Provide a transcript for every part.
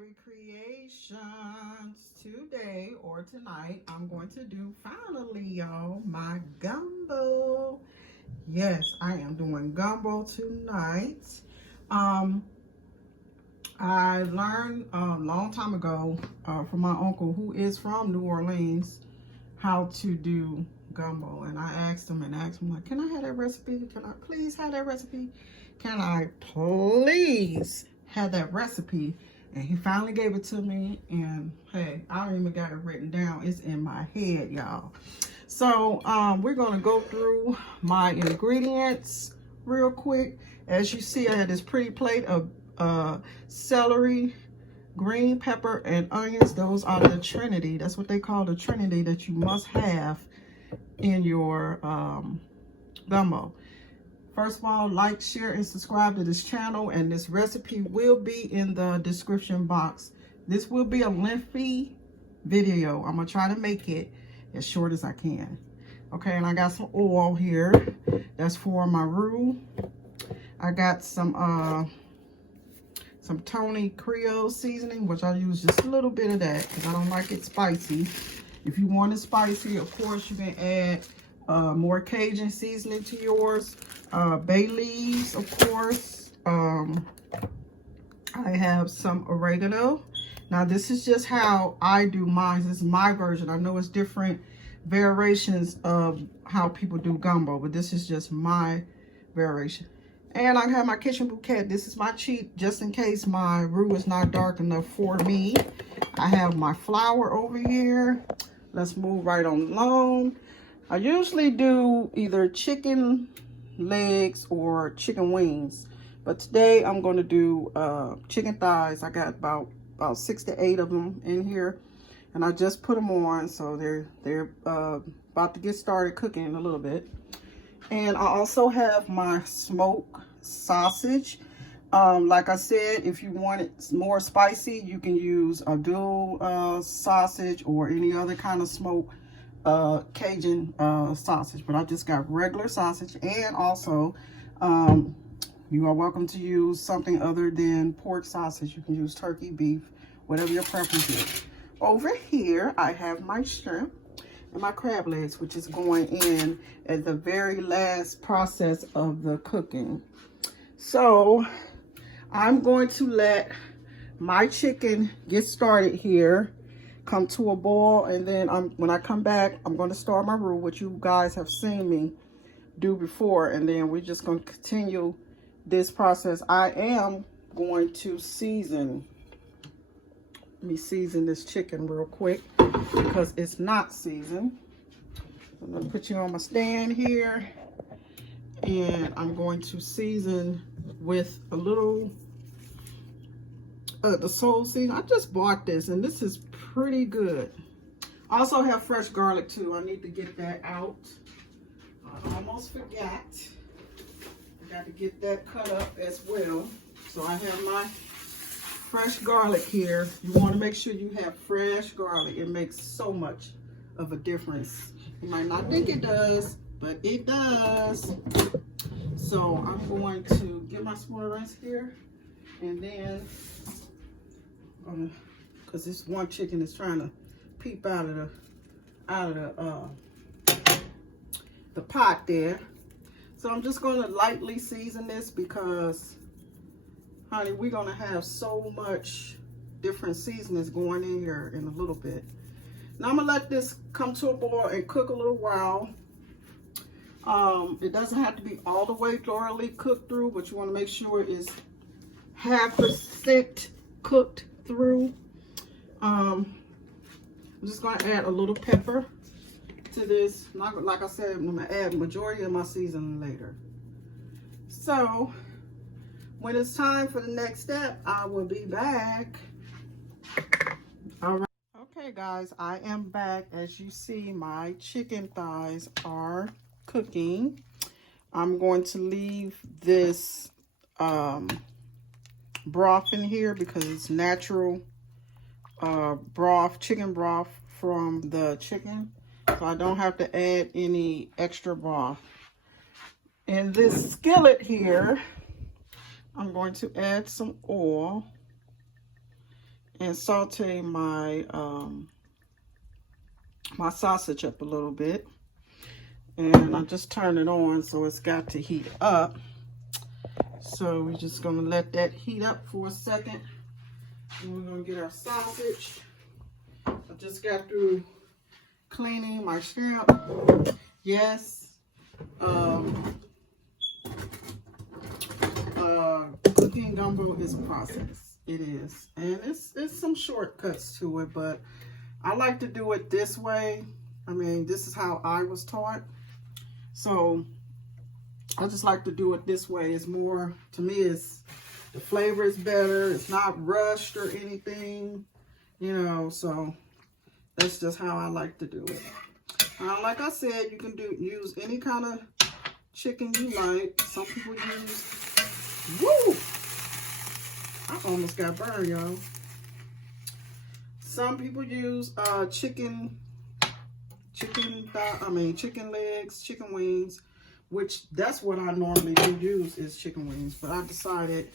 Recreations. Today or tonight, I'm going to do, finally, y'all, my gumbo. Yes, I am doing gumbo tonight. I learned a long time ago from my uncle, who is from New Orleans, how to do gumbo. And I asked him like, can I have that recipe? Can I please have that recipe? Can I please have that recipe? And he finally gave it to me, and hey, I don't even got it written down. It's in my head, y'all. So we're gonna go through my ingredients real quick. As you see, I had this pretty plate of celery, green pepper, and onions. Those are the trinity. That's what they call the trinity that you must have in your gumbo. First of all, like, share, and subscribe to this channel, and this recipe will be in the description box. This will be a lengthy video. I'm gonna try to make it as short as I can. Okay, and I got some oil here. That's for my roux. I got some Tony Creole seasoning, which I use just a little bit of that because I don't like it spicy. If you want it spicy, of course, you can add more Cajun seasoning to yours. Bay leaves, of course. I have some oregano. Now, this is just how I do mine. This is my version. I know it's different variations of how people do gumbo, but this is just my variation. And I have my kitchen bouquet. This is my cheat, just in case my roux is not dark enough for me. I have my flour over here. Let's move right on along. I usually do either chicken legs or chicken wings, but today I'm going to do chicken thighs. I got about 6 to 8 of them in here, and I just put them on, so they're about to get started cooking in a little bit. And I also have my smoked sausage. Like I said, if you want it more spicy, you can use a dual sausage or any other kind of smoked Cajun sausage, but I just got regular sausage. And also you are welcome to use something other than pork sausage. You can use turkey, beef, whatever your preference is. Over here I have my shrimp and my crab legs, which is going in at the very last process of the cooking. So I'm going to let my chicken get started here, come to a boil, and then when I come back, I'm going to start my roux, which you guys have seen me do before, and then we're just going to continue this process. I am going to season. Let me season this chicken real quick because it's not seasoned. I'm going to put you on my stand here, and I'm going to season with a little the soul season. I just bought this, and this is pretty good. I also have fresh garlic too. I need to get that out. I almost forgot. I got to get that cut up as well. So I have my fresh garlic here. You want to make sure you have fresh garlic. It makes so much of a difference. You might not think it does, but it does. So I'm going to get my small rice here, and then because this one chicken is trying to peep out of the pot there. So I'm just going to lightly season this because, honey, we're going to have so much different seasonings going in here in a little bit. Now I'm going to let this come to a boil and cook a little while. It doesn't have to be all the way thoroughly cooked through, but you want to make sure it's 50% cooked through. I'm just going to add a little pepper to this. Like I said, I'm going to add majority of my seasoning later. So when it's time for the next step, I will be back. All right. Okay, guys, I am back. As you see, my chicken thighs are cooking. I'm going to leave this broth in here because it's natural broth, chicken broth from the chicken, so I don't have to add any extra broth. In this skillet here, I'm going to add some oil, and saute my my sausage up a little bit. And I just turn it on so it's got to heat up. So we're just gonna let that heat up for a second. And we're gonna get our sausage. I just got through cleaning my shrimp. Yes. Cooking gumbo is a process. It is. And it's some shortcuts to it, but I like to do it this way. I mean, this is how I was taught. So I just like to do it this way. It's more, to me, the flavor is better. It's not rushed or anything, you know, so that's just how I like to do it. Like I said, you can use any kind of chicken you like. Some people use, woo! I almost got burned, y'all. Some people use chicken legs, chicken wings, which that's what I normally do use is chicken wings. But I decided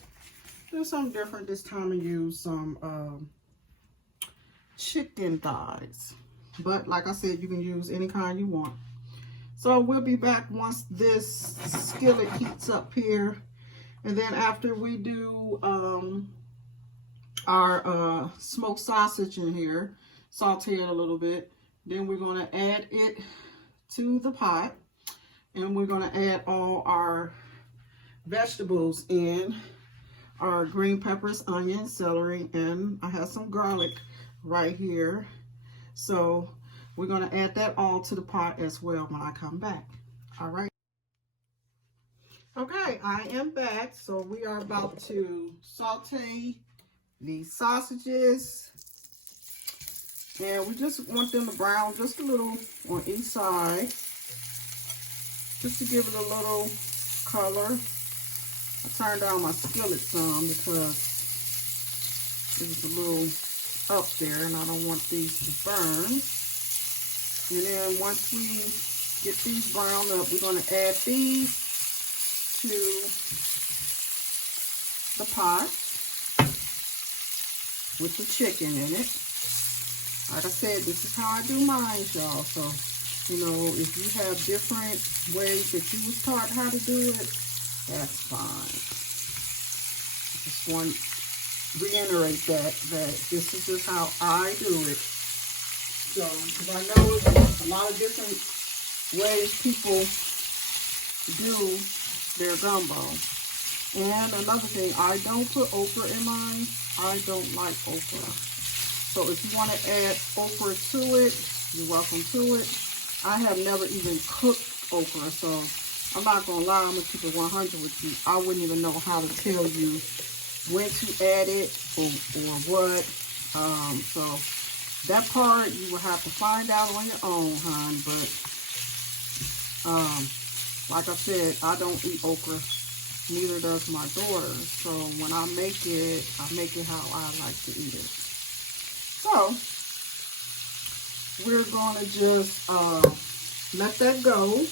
to do something different this time and use some chicken thighs. But like I said, you can use any kind you want. So we'll be back once this skillet heats up here. And then after we do our smoked sausage in here, saute it a little bit, then we're going to add it to the pot. And we're going to add all our vegetables in. Our green peppers, onions, celery, and I have some garlic right here. So we're going to add that all to the pot as well when I come back. All right. Okay, I am back. So we are about to saute the sausages. And we just want them to brown just a little on each side. Just to give it a little color. I turned down my skillet some because it was a little up there and I don't want these to burn. And then once we get these browned up, we're going to add these to the pot with the chicken in it. Like I said, this is how I do mine, y'all. So, you know, if you have different ways that you was taught how to do it, that's fine. I just want to reiterate that this is just how I do it. So, because I know there's a lot of different ways people do their gumbo. And another thing, I don't put okra in mine. I don't like okra. So if you want to add okra to it, you're welcome to it. I have never even cooked okra, so I'm not going to lie, I'm going to keep it 100 with you. I wouldn't even know how to tell you when to add it or what. So that part you will have to find out on your own, hon. But like I said, I don't eat okra. Neither does my daughter. So when I make it how I like to eat it. So we're going to just let that go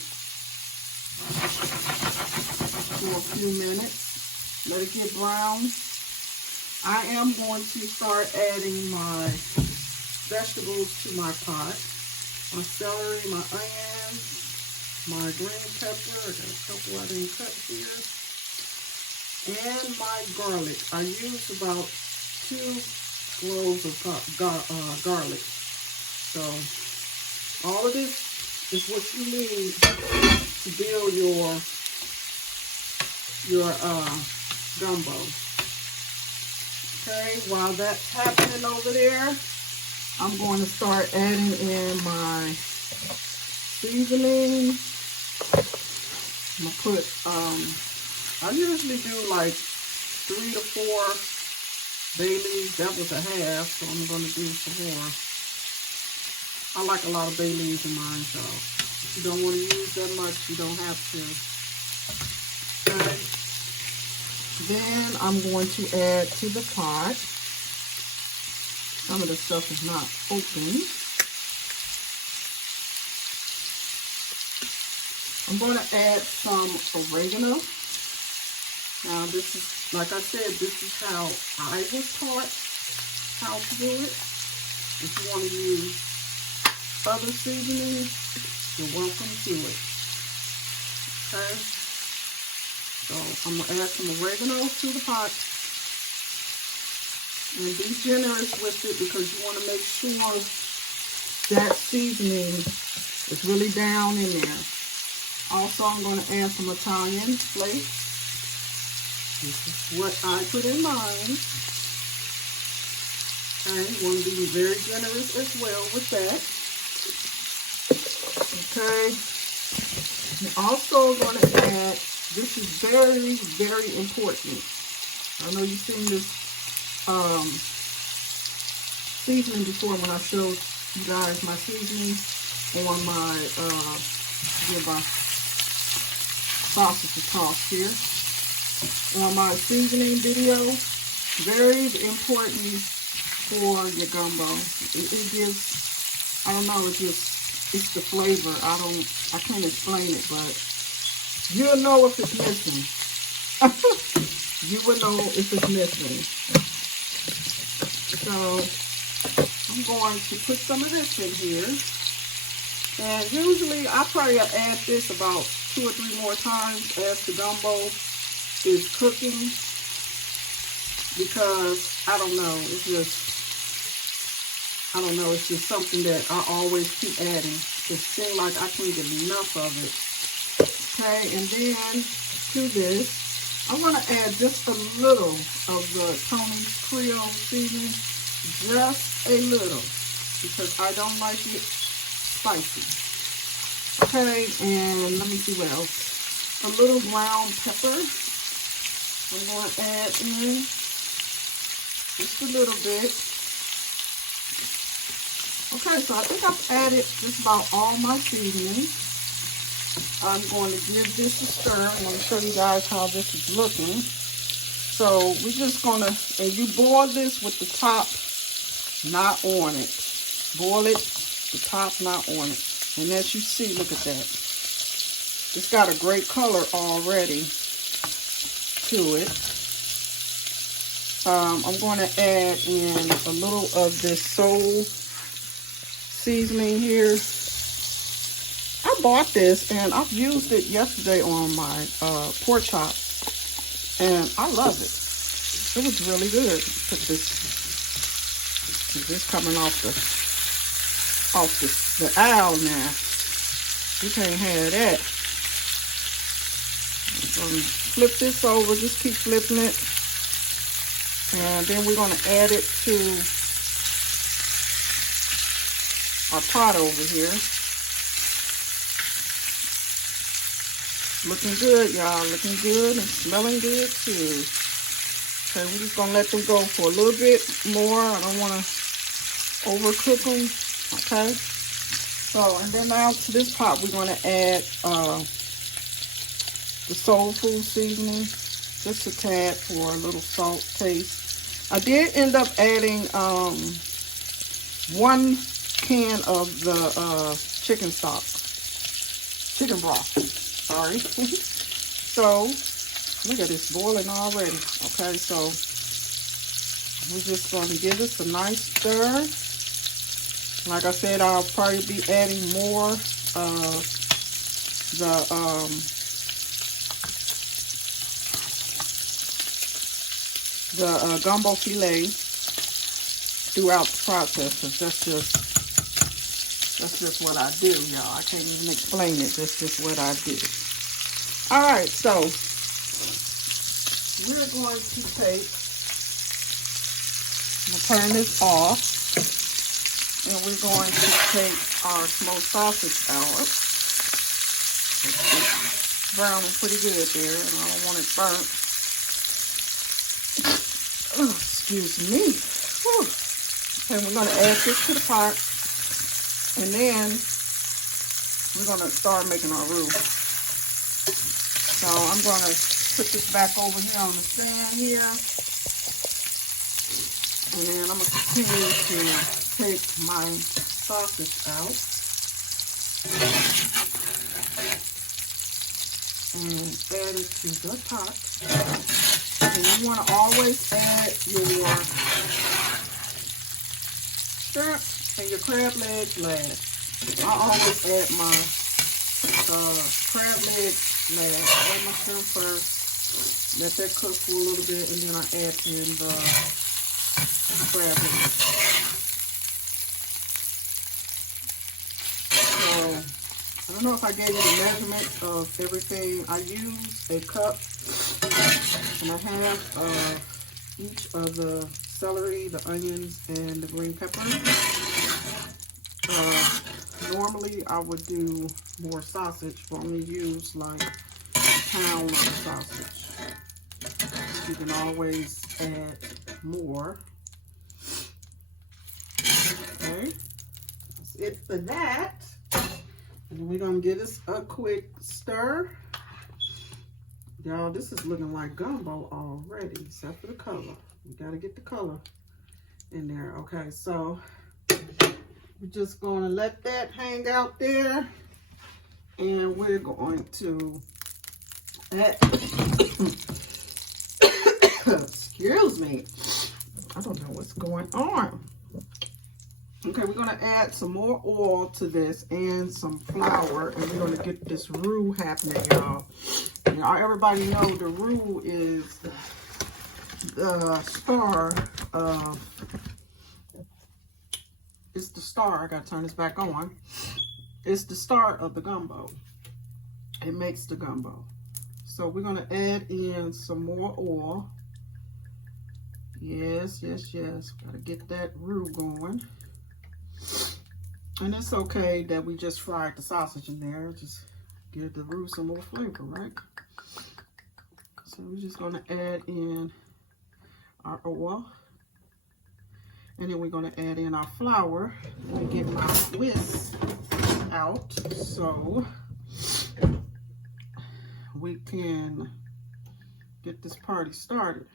for a few minutes. Let it get brown. I am going to start adding my vegetables to my pot. My celery, my onions, my green pepper. I got a couple I didn't cut here. And my garlic. I used about 2 cloves of garlic. So all of this is what you need to build your gumbo. Okay, while that's happening over there, I'm going to start adding in my seasoning. I'm gonna put I usually do like 3 to 4 bay leaves. That was a half, so I'm going to do some more. I like a lot of bay leaves in mine, so if you don't want to use that much, you don't have to. Okay. Then I'm going to add to the pot. Some of the stuff is not open. I'm going to add some oregano. Now this is, like I said, this is how I was taught. how to do it. If you want to use other seasonings, you're welcome to it. Okay? So I'm going to add some oregano to the pot. And be generous with it because you want to make sure that seasoning is really down in there. Also, I'm going to add some Italian flakes. This is what I put in mine. Okay, you want to be very generous as well with that. Okay. I'm also going to add, this is very, very important. I know you've seen this seasoning before when I showed you guys my seasoning on my sausage toss here on my seasoning video. Very important for your gumbo. It gives, I don't know, it's the flavor. I can't explain it, but you'll know if it's missing. You will know if it's missing. So I'm going to put some of this in here. And usually I probably add this about 2 or 3 more times as the gumbo is cooking. Because I don't know, it's just something that I always keep adding. It seems like I can't get enough of it. Okay, and then to this, I'm going to add just a little of the Tony's Creole seasoning, just a little, because I don't like it spicy. Okay, and let me see what else. A little ground pepper. I'm going to add in just a little bit. Okay, so I think I've added just about all my seasoning. I'm going to give this a stir. I'm going to show you guys how this is looking. So we're just going to, and you boil this with the top not on it. Boil it, the top not on it. And as you see, look at that. It's got a great color already to it. I'm going to add in a little of this soul seasoning here. I bought this and I've used it yesterday on my pork chops, and I love it. It was really good. Put this coming off the aisle now. You can't have that. I'm gonna flip this over. Just keep flipping it, and then we're gonna add it to our pot over here. Looking good, y'all. Looking good and smelling good too. Okay, we're just gonna let them go for a little bit more. I don't want to overcook them. Okay. So, and then now to this pot, we're gonna add the soul food seasoning, just a tad for a little salt taste. I did end up adding 1 can of the chicken broth. Sorry. So look at this boiling already. Okay, so we're just going to give this a nice stir. Like I said, I'll probably be adding more of the gumbo filet throughout the process, because that's just what I do, y'all. I can't even explain it. That's just what I do. All right, so we're going to turn this off, and we're going to take our smoked sausage out. It's browning pretty good there, and I don't want it burnt. Oh, excuse me. Whew. And we're going to add this to the pot. And then we're going to start making our roux. So I'm going to put this back over here on the stand here. And then I'm going to continue to take my sausage out. And add it to the pot. And you want to always add your shrimp and your crab legs last. I always add my crab legs last. Add my shrimp first. Let that cook for a little bit, and then I add in the crab legs. So I don't know if I gave you the measurements of everything. I use a cup and a half of each of the celery, the onions, and the green peppers. Normally I would do more sausage, but only use like a pound of sausage. You can always add more. Okay, that's it for that. And we're gonna give this a quick stir. Y'all, this is looking like gumbo already, except for the color. We gotta get the color in there. Okay, so we're just gonna let that hang out there, and we're going to add, excuse me, I don't know what's going on. Okay, we're gonna add some more oil to this and some flour, and we're gonna get this roux happening, y'all. Now, everybody know the roux is the star of, it's the star, I gotta turn this back on. It's the start of the gumbo. It makes the gumbo. So we're gonna add in some more oil. Yes, yes, yes, gotta get that roux going. And it's okay that we just fried the sausage in there. Just give the roux some more flavor, right? So we're just gonna add in our oil. And then we're gonna add in our flour. Let me get my whisk out so we can get this party started.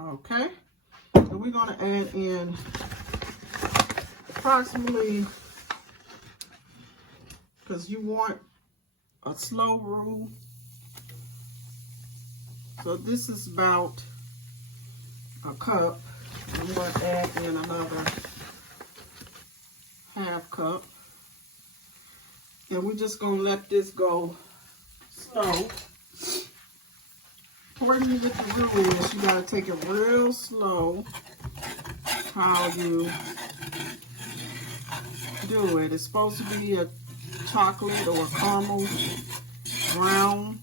Okay, and we're gonna add in approximately, because you want a slow roux. So this is about a cup. I'm gonna add in another half cup. And we're just gonna let this go slow. According with the roux is you gotta take it real slow how you do it. It's supposed to be a chocolate or a caramel brown.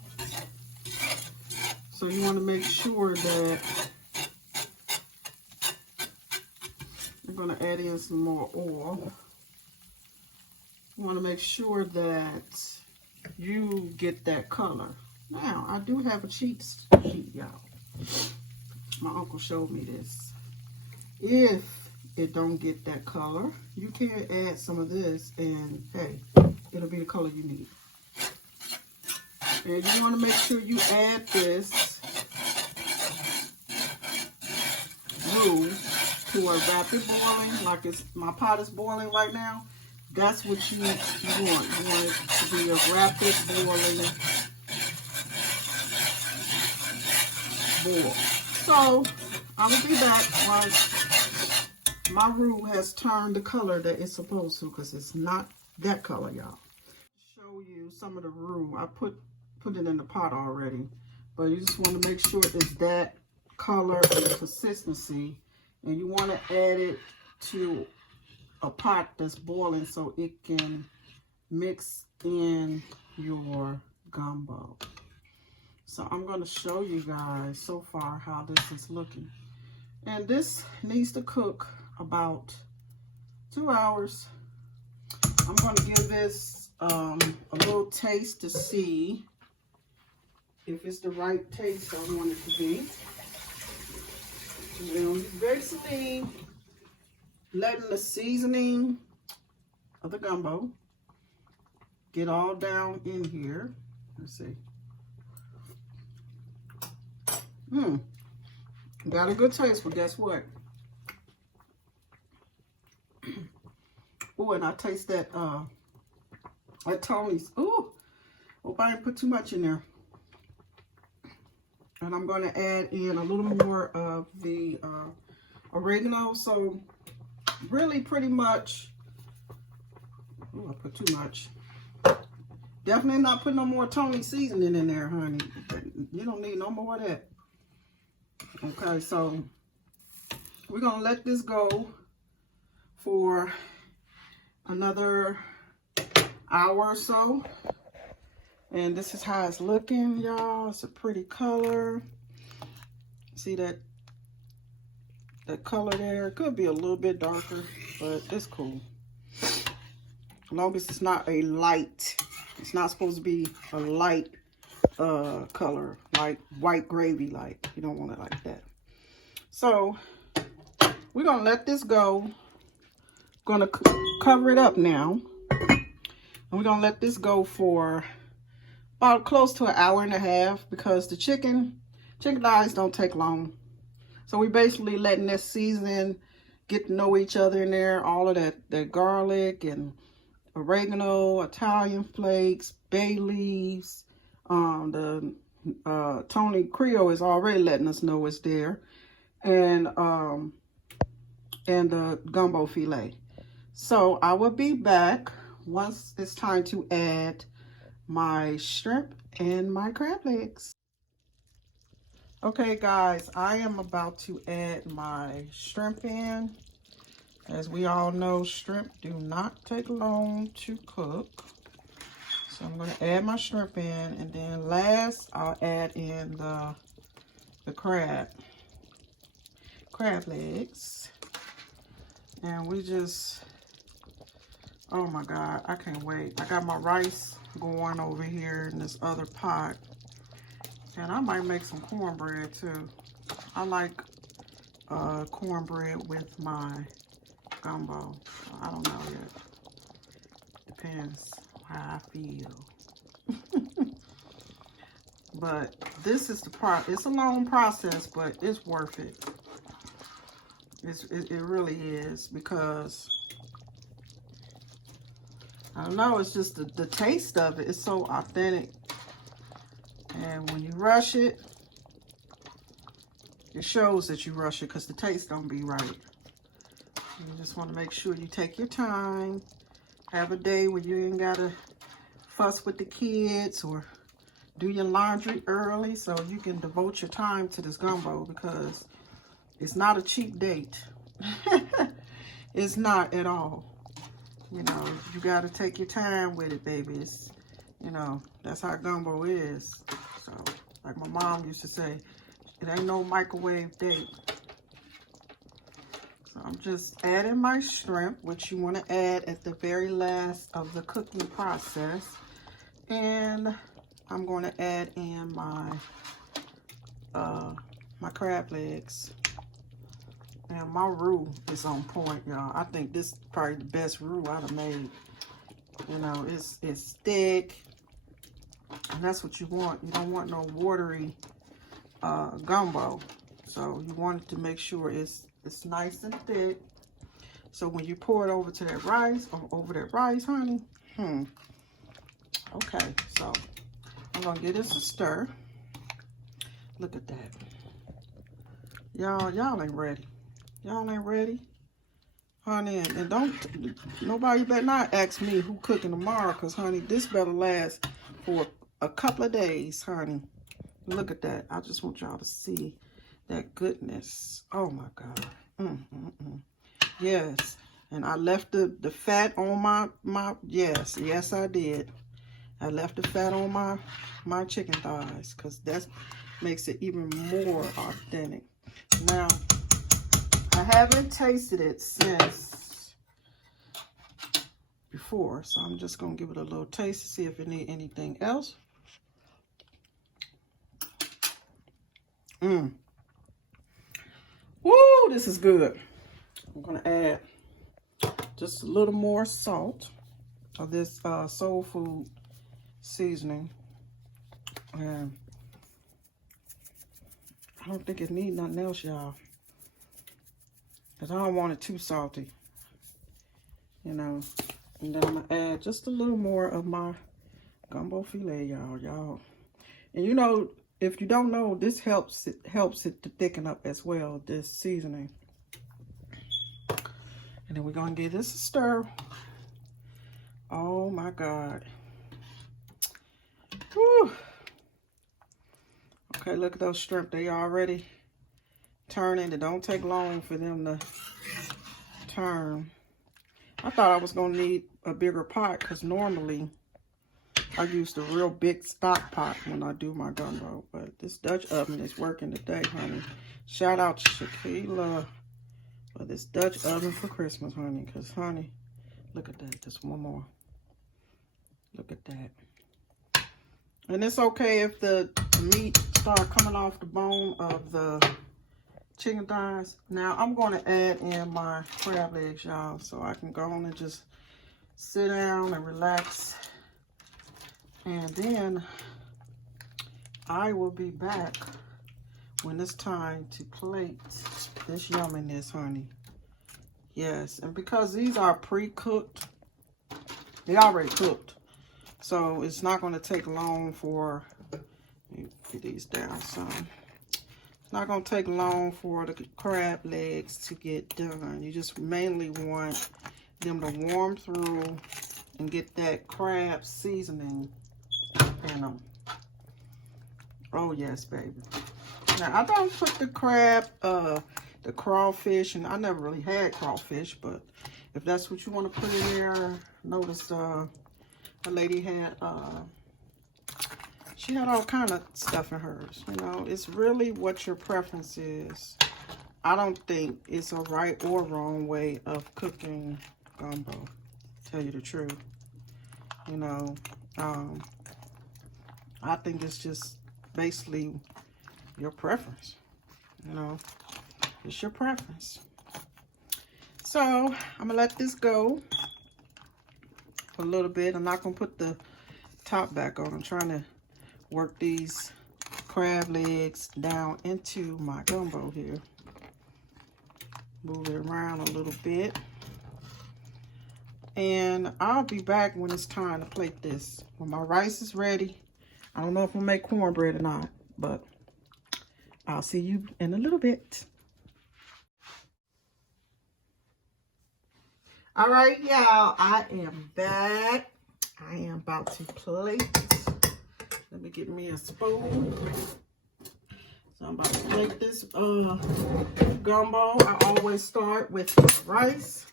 So you want to make sure that you're going to add in some more oil. You want to make sure that you get that color. Now, I do have a cheat sheet, y'all. My uncle showed me this. If it don't get that color, you can add some of this, and hey, it'll be the color you need. And you want to make sure you add this roux to a rapid boiling, like my pot is boiling right now. That's what you want. You want it to be a rapid boiling boil. So I will be back once my roux has turned the color that it's supposed to, because it's not that color, y'all. Show you some of the roux. I put it in the pot already, but you just want to make sure it's that color and consistency, and you want to add it to a pot that's boiling so it can mix in your gumbo. So I'm going to show you guys so far how this is looking. And this needs to cook about 2 hours. I'm going to give this a little taste to see if it's the right taste I want it to be. And basically letting the seasoning of the gumbo get all down in here. Let's see. Got a good taste, but guess what? Oh, and I taste that at Tony's. Oh, hope I didn't put too much in there. And I'm going to add in a little more of the oregano. So really pretty much, oh, I put too much. Definitely not putting no more Tony seasoning in there, honey. You don't need no more of that. Okay, so we're going to let this go for another hour or so. And this is how it's looking, y'all. It's a pretty color. See that color there? It could be a little bit darker, but it's cool. As long as it's not a light. It's not supposed to be a light color, like white gravy like. You don't want it like that. So we're going to let this go. Going to cover it up now. And we're going to let this go for about close to an hour and a half, because the chicken thighs don't take long. So we basically letting this season get to know each other in there. All of that garlic and oregano, Italian flakes, bay leaves. The Tony Creole is already letting us know it's there. And the gumbo filet. So I will be back once it's time to add my shrimp and my crab legs. Okay guys, I am about to add my shrimp in. As we all know, shrimp do not take long to cook. So I'm going to add my shrimp in, and then last I'll add in the crab legs. And we just, oh my God, I can't wait. I got my rice going over here in this other pot. And I might make some cornbread too. I like cornbread with my gumbo. So I don't know yet. Depends how I feel. But this is it's a long process, but it's worth it. It really is, because I don't know, it's just the taste of it is so authentic. And when you rush it, it shows that you rush it, because the taste don't be right. You just want to make sure you take your time. Have a day where you ain't gotta fuss with the kids or do your laundry early, so you can devote your time to this gumbo, because it's not a cheap date. It's not at all. You know, you got to take your time with it, baby. It's, you know, that's how gumbo is. So, like my mom used to say, it ain't no microwave date. So I'm just adding my shrimp, which you want to add at the very last of the cooking process. And I'm going to add in my my crab legs. And my roux is on point, y'all. I think this is probably the best roux I've ever made. You know, it's thick, and that's what you want. You don't want no watery gumbo. So you want it to make sure it's nice and thick. So when you pour it over to that rice, honey. Okay, so I'm gonna give this a stir. Look at that. Y'all ain't ready. Y'all ain't ready, honey. And don't, nobody better not ask me who cooking tomorrow, because, honey, this better last for a couple of days, honey. Look at that. I just want y'all to see that goodness. Oh, my God. Yes. And I left the fat on my yes, I did. I left the fat on my chicken thighs, because that makes it even more authentic. Now, I haven't tasted it since before, so I'm just going to give it a little taste to see if it needs anything else. Woo, this is good. I'm going to add just a little more salt of this soul food seasoning. And I don't think it needs nothing else, y'all, because I don't want it too salty, you know. And then I'm going to add just a little more of my gumbo filet, y'all. And you know, if you don't know, this helps it to thicken up as well, this seasoning. And then we're gonna give this a stir. Oh my God. Whew. Okay, look at those shrimp. They already turning. It don't take long for them to turn. I thought I was gonna need a bigger pot because normally I use the real big stock pot when I do my gumbo, but this Dutch oven is working today, honey. Shout out to Shaquila for this Dutch oven for Christmas, honey, because, honey, look at that. Just one more. Look at that. And it's okay if the meat start coming off the bone of the chicken thighs. Now, I'm going to add in my crab legs, y'all, so I can go on and just sit down and relax. And then I will be back when it's time to plate this yumminess, honey. Yes, and because these are pre-cooked, they already cooked. So it's not going to take long for, let me get these down some. It's not going to take long for the crab legs to get done. You just mainly want them to warm through and get that crab seasoning in them. Oh yes, baby. Now I don't put the crab, the crawfish, and I never really had crawfish, but if that's what you want to put in there, notice a lady had she had all kind of stuff in hers. You know, it's really what your preference is. I don't think it's a right or wrong way of cooking gumbo, to tell you the truth. You know, I think it's just basically your preference. You know, it's your preference. So I'm gonna let this go for a little bit. I'm not gonna put the top back on. I'm trying to work these crab legs down into my gumbo here. Move it around a little bit. And I'll be back when it's time to plate this. When my rice is ready. I don't know if we'll make cornbread or not, but I'll see you in a little bit. All right, y'all, I am back. I am about to plate. Let me get me a spoon. So I'm about to plate this gumbo. I always start with rice.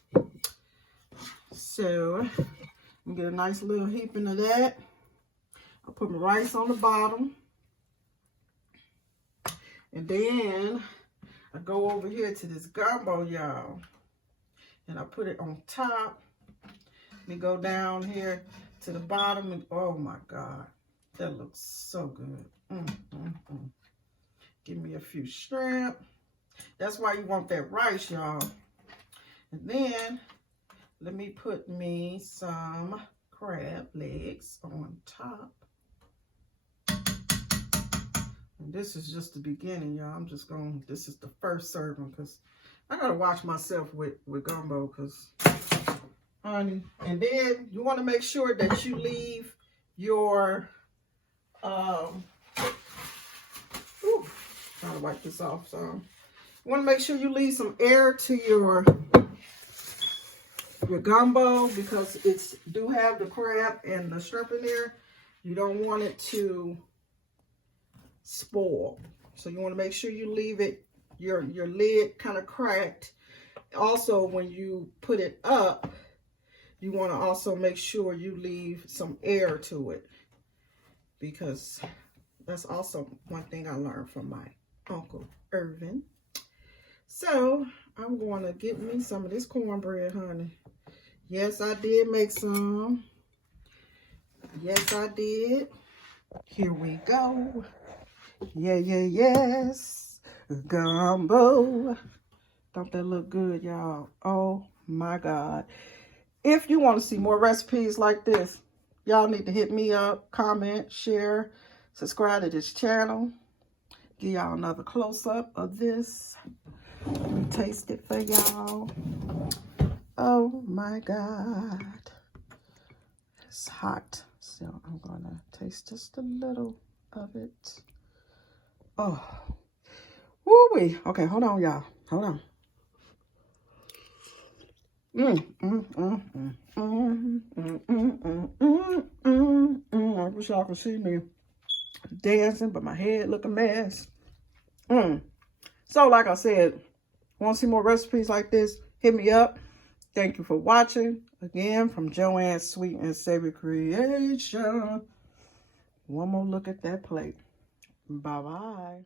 So I'm gonna get a nice little heaping of that. I'll put my rice on the bottom. And then I go over here to this gumbo, y'all. And I put it on top. Let me go down here to the bottom. And oh my God, that looks so good. Give me a few shrimp. That's why you want that rice, y'all. And then let me put me some crab legs on top. And this is just the beginning, y'all. I'm just going, this is the first serving because I got to watch myself with gumbo because, honey. And then you want to make sure that you leave your, trying to wipe this off some. You want to make sure you leave some air to your gumbo because it's do have the crab and the shrimp in there. You don't want it to spoil. So you want to make sure you leave it, your lid kind of cracked. Also, when you put it up, you want to also make sure you leave some air to it because that's also one thing I learned from my Uncle Irvin. So I'm going to get me some of this cornbread, honey. Yes, I did make some. Yes, I did. Here we go. Yeah, yes. Gumbo. Don't that look good, y'all? Oh my God. If you want to see more recipes like this, y'all need to hit me up, comment, share, subscribe to this channel. Give y'all another close-up of this. Let me taste it for y'all. Oh my God. It's hot. So I'm gonna taste just a little of it. Oh, woo-wee. Okay, hold on, y'all. Hold on. I wish y'all could see me dancing, but my head look a mess. So, like I said, want to see more recipes like this? Hit me up. Thank you for watching. Again, from Joanne's Sweet and Savory Creation. One more look at that plate. Bye-bye.